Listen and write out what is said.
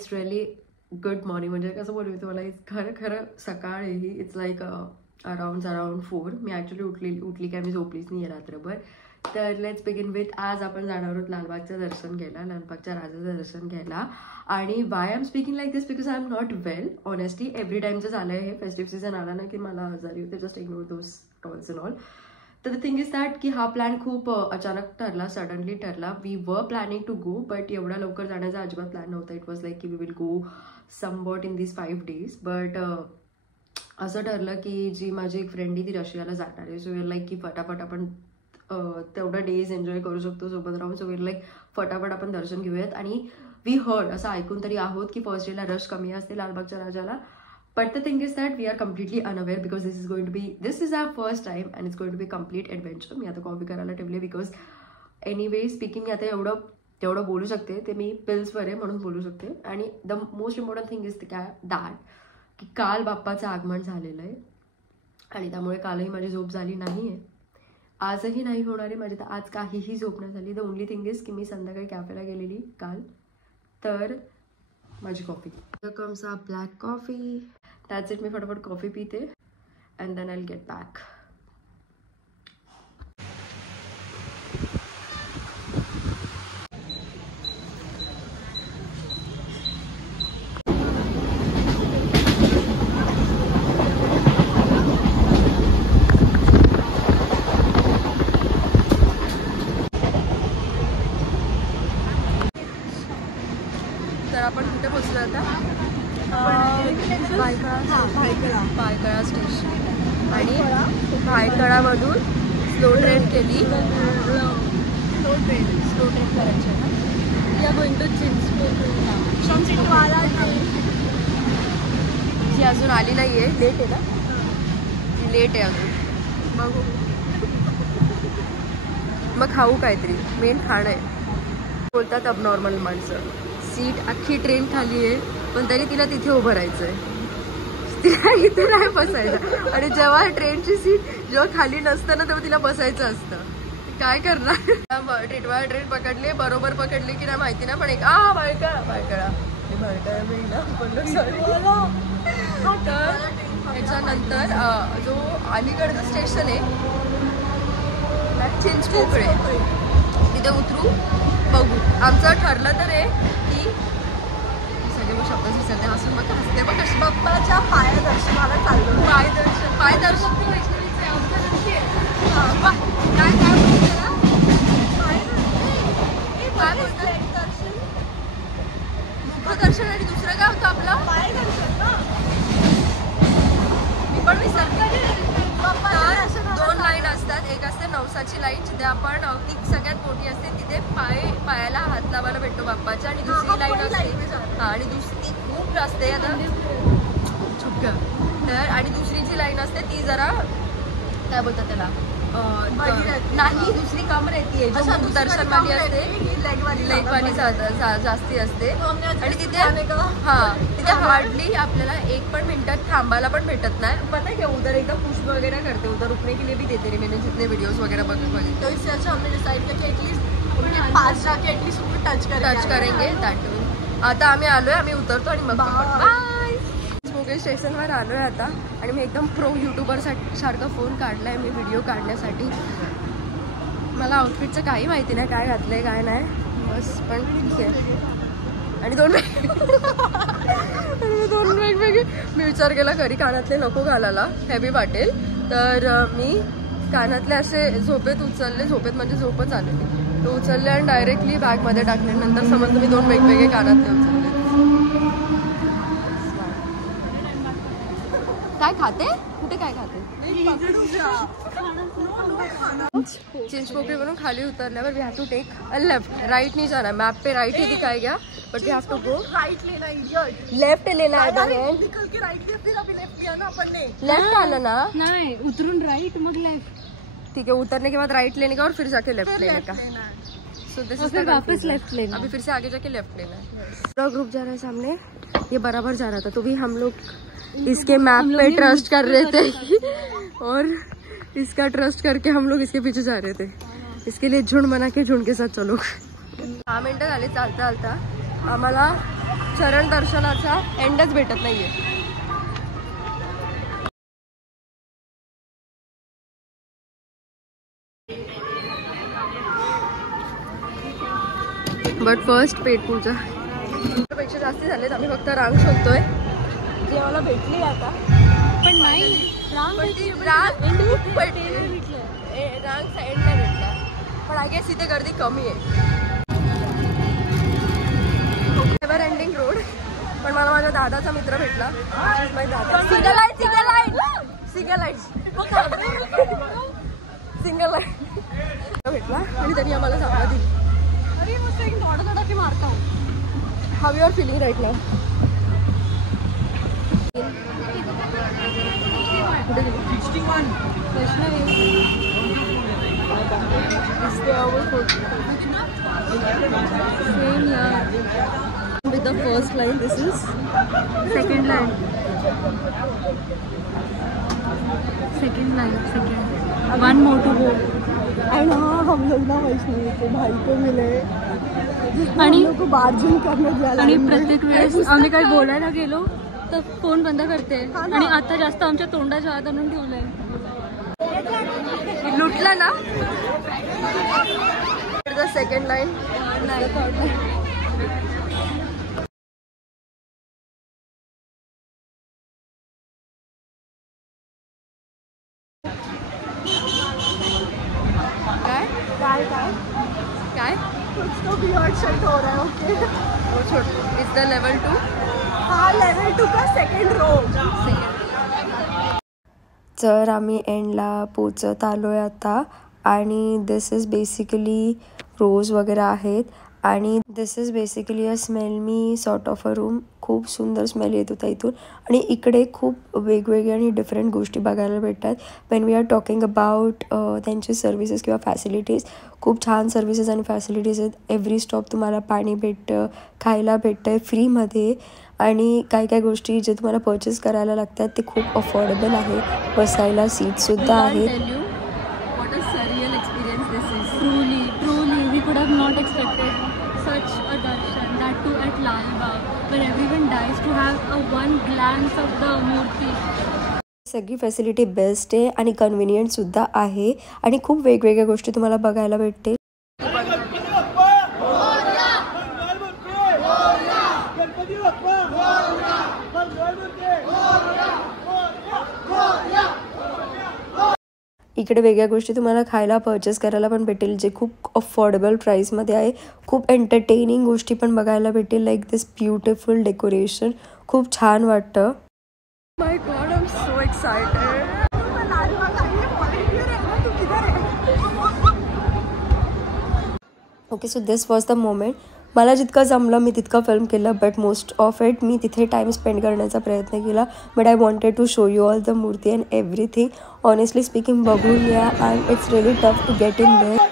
It's really good morning. म्हणजे कसं बोलू मी तुम्हाला, खरं खरं सकाळ आहे ही. इट्स लाईक अराउंड 4 मी ॲक्च्युली उठली काय मी झोपलीच नाही आहे रात्रभर. तर लेट्स बिगिन विथ, आज आपण जाणार आहोत लालबागचं दर्शन घ्यायला, लालबागच्या राजाचं दर्शन घ्यायला. आणि Y I am speaking like this because I am not well honestly. Every टाईमचं झालं आहे हे फेस्टिव्ह सीझन आला ना की मला आजारी होते. Just ignore those tolls and all. तर द थिंग इज दॅट की हा प्लॅन खूप अचानक ठरला, सडनली ठरला. We were planning to go, but एवढ्या लवकर जाण्याचा अजिबात प्लॅन नव्हता. इट वॉज लाईक की we will go somewhat in this 5 days. But असं ठरलं की जी माझी एक फ्रेंड आहे ती रशियाला जाणार आहे. सो वी लाईक की फटाफट आपण तेवढं डेज एन्जॉय करू शकतो सोबत राहून. सो वी लाईक फटाफट आपण दर्शन घेऊयात. आणि वी हर्ड, असं ऐकून तरी आहोत की फर्स्ट डेला रश कमी असते लालबागच्या राजाला. But the thing is that we are completely unaware because this is our first time and it's going to be a complete adventure. मी आता कॉफी करायला ठेवले बिकॉज एनिवे स्पीकिंग मी आता तेवढं बोलू शकते ते मी पिल्सवर आहे म्हणून बोलू शकते. आणि the most important thing is that की काल बाप्पाचं आगमन झालेलं आहे आणि त्यामुळे कालही माझी झोप झाली नाही आहे, आजही नाही होणार आहे माझी. तर आज काहीही झोप नाही झाली. द ओनली थिंग इज की मी संध्याकाळी कॅफेला गेलेली काल, तर माझी coffee. Here comes our black coffee. That's it. मी फटाफट कॉफी पिते and then I'll get back. तर आपण कुठे पोहोचलो आता? भायखळा स्टेशन. आणि भायखळामधून स्लो ट्रेन केली. स्लो ट्रेन करायची ना. We are going to Chinchpokli. जी अजून आली नाही आहे, लेट आहे ना, लेट आहे अजून. बघू मग खाऊ काहीतरी, मेन खाणं आहे. बोलतात अब नॉर्मल माणसं. सीट अख्खी ट्रेन खाली आहे पण तरी तिला तिथे उभं राहायचं आहे, तिला इथे नाही बसायचं. आणि जेव्हा ट्रेनची सीट जेव्हा खाली नसतं ना तेव्हा तिला बसायचं असतं. काय करणार? ट्रेन पकडली, बरोबर पकडली की नाही माहिती ना, पण एक भायखळा तर त्याच्यानंतर जो अलीकडचं स्टेशन आहे चिंचपोकळे, तिथे उतरू. बघू. आमचं ठरलं तर आहे की शब्द विसरते हसून मग हसते बघ कशी. बाप्पाच्या पायदर्शनाला चाललो. पायदर्शन ती वैष्णवीचं आहे. काय बोलतात? मुखदर्शन आणि दुसरं काय होतं आपलं? पायदर्शन. मी पण विसरते. 2 लाईन असतात. एक असते नवसाची लाईन जिथे आपण ती सगळ्यात मोठी असते, तिथे पायाला हात लावायला भेटतो बाप्पाच्या. आणि दुसरी लाईन असते आणि दुसरी खूप असते आता छुपका. तर आणि दुसरी जी लाईन असते ती जरा काय बोलतात त्याला, नाही दुसरी कम राहते, दर्शनवाली असते, लेगवाली जास्ती असते. आणि तिथे तिथे हार्डली आपल्याला 1 पण मिनिटात थांबायला पण भेटत नाही. पण नाही उधर एकदम पुष्प वगैरह करते, उधर रुकने के लिए भी देते रहे. मैंने जितने वीडियोस वगैरह बघितले तो इससे अच्छा हमने डिसाइड किया की एटलीस्ट 5 जाके एटलीस्ट उनको टच करेंगे. दॅट आता आम्ही आलोय, आम्ही उतरतो आणि मग चिंचपोकळे स्टेशनवर आलोय आता. आणि मी एकदम प्रो युट्यूबर सारखं फोन काढलाय मी व्हिडिओ काढण्यासाठी. मला आउटफिटचं काही माहिती नाही, काय घातलंय काय नाही बस, पण ठीक आहे. आणि 2 वेगवेगळे मी विचार केला घरी कानातले नको घालायला, हेवी वाटेल. तर मी कानातले असे झोपेत उचलले, झोपेत म्हणजे झोपच आलेली, तर उचलले आणि डायरेक्टली बॅगमध्ये टाकले. नंतर समजलं मी 2 वेगवेगळे कानातले उचलले. काय खाते? कुठे काय खाते? चिंचपोकळी वरून खाली उतरल्यावर we have to take a left. Right नहीं जाना, मैप पे राइट ही दिखाएगा but we have to go right. लेना इडियट, लेफ्ट लेना है. निकल के राइट लिया, फिर अभी लेफ्ट लिया ना अपन ने. लेफ्ट आना ना, नहीं उतरून राइट मग लेफ्ट. ठीक है, उतरने के बाद राइट लेने का और फिर जाके लेफ्ट लेने का. सो दिस इज वापस लेफ्ट लेना, अभी फिर से आगे जाके लेफ्ट लेना है. पूरा ग्रुप जा रहा है सामने, ये बराबर जा रहा था तो भी हम लोग इसके मैप पे ट्रस्ट कर रहे थे और इसका ट्रस्ट करके हम लोग इसके पीछे जा रहे थे. इसके लिए झुंड बना के झुंड के साथ चलो. 6 मिनिटं झाले चालता चालता. आम्हाला चरण दर्शनाचा एंडच भेटत नाहीये. बट फर्स्ट पेट पूजा पेक्षा जास्ती झालेत. आम्ही फक्त रांग शोधतोय. मला भेटली आता पण नाही. रांग एंडला भेटला पण आय गेस इथे गर्दी कमी आहे. Never ending road. पण मला माझ्या दादाचा मित्र भेटला. सिंगल लाईट भेटला आणि त्यांनी आम्हाला जागा दिली. अरे मस्त एक थोडा की मारता. How you are feeling right now? With the first line, this is second line. One more to go. And हाँ हम लोग ना वैष्णवी के भाई को मिले आणि को बार्जिंग करने दिला. आणि प्रत्येक वेळेस आम्ही काही बोलायला गेलो तर फोन बंद करते. आणि आता जास्त आमच्या तोंडाच्या आत आणून ठेवलंय. लुटला ना. सेकंड लाईन काय कुछ तो बियर्ड शर्ट हो रहा है. ओके वो छोड़. It's the level 2. हाँ लेवल 2 का सेकंड रो. तर आम्ही एंडला पोचत आलोय आता. आणि दिस इज बेसिकली रोज वगैरे आहेत. आणि this is basically a smell मी सॉर्ट ऑफ अ रूम. खूप सुंदर स्मेल येत होता इथून. आणि इकडे खूप वेगवेगळ्या आणि डिफरंट गोष्टी बघायला भेटतात. When we are talking about त्यांचे सर्व्हिसेस किंवा फॅसिलिटीज. खूप छान सर्व्हिसेस आणि फॅसिलिटीज आहेत. एव्हरी स्टॉप तुम्हाला पाणी भेटतं, खायला भेटतं आहे फ्रीमध्ये. आणि काही काही गोष्टी जे तुम्हाला परचेस करायला लागतात ते खूप अफोर्डेबल आहे. बसायला सीटसुद्धा आहेत. Could have not expected such a darshan, that too at Lal Bagh, where everyone dies to have a one glance of the Murti. सगळी फॅसिलिटी बेस्ट आहे आणि कन्व्हिनियंट सुद्धा आहे. आणि खूप वेगवेगळ्या गोष्टी तुम्हाला बघायला भेटते. इकडे वेगळ्या गोष्टी तुम्हाला खायला परचेस करायला पण भेटेल जे खूप अफोर्डेबल प्राईसमध्ये आहे. खूप एंटरटेनिंग गोष्टी पण बघायला भेटेल. Like this beautiful decoration. खूप छान वाटतं. My god I am so excited. Okay so this was the moment. मला जितकं जमलं मी तितकं फिल्म केलं. बट मोस्ट ऑफ इट मी तिथे टाईम स्पेंड करण्याचा प्रयत्न केला. But I wanted to show you all the मूर्ती अँड एव्हरीथिंग. ऑनेस्टली स्पीकिंग बघून या. And it's really tough to get in there.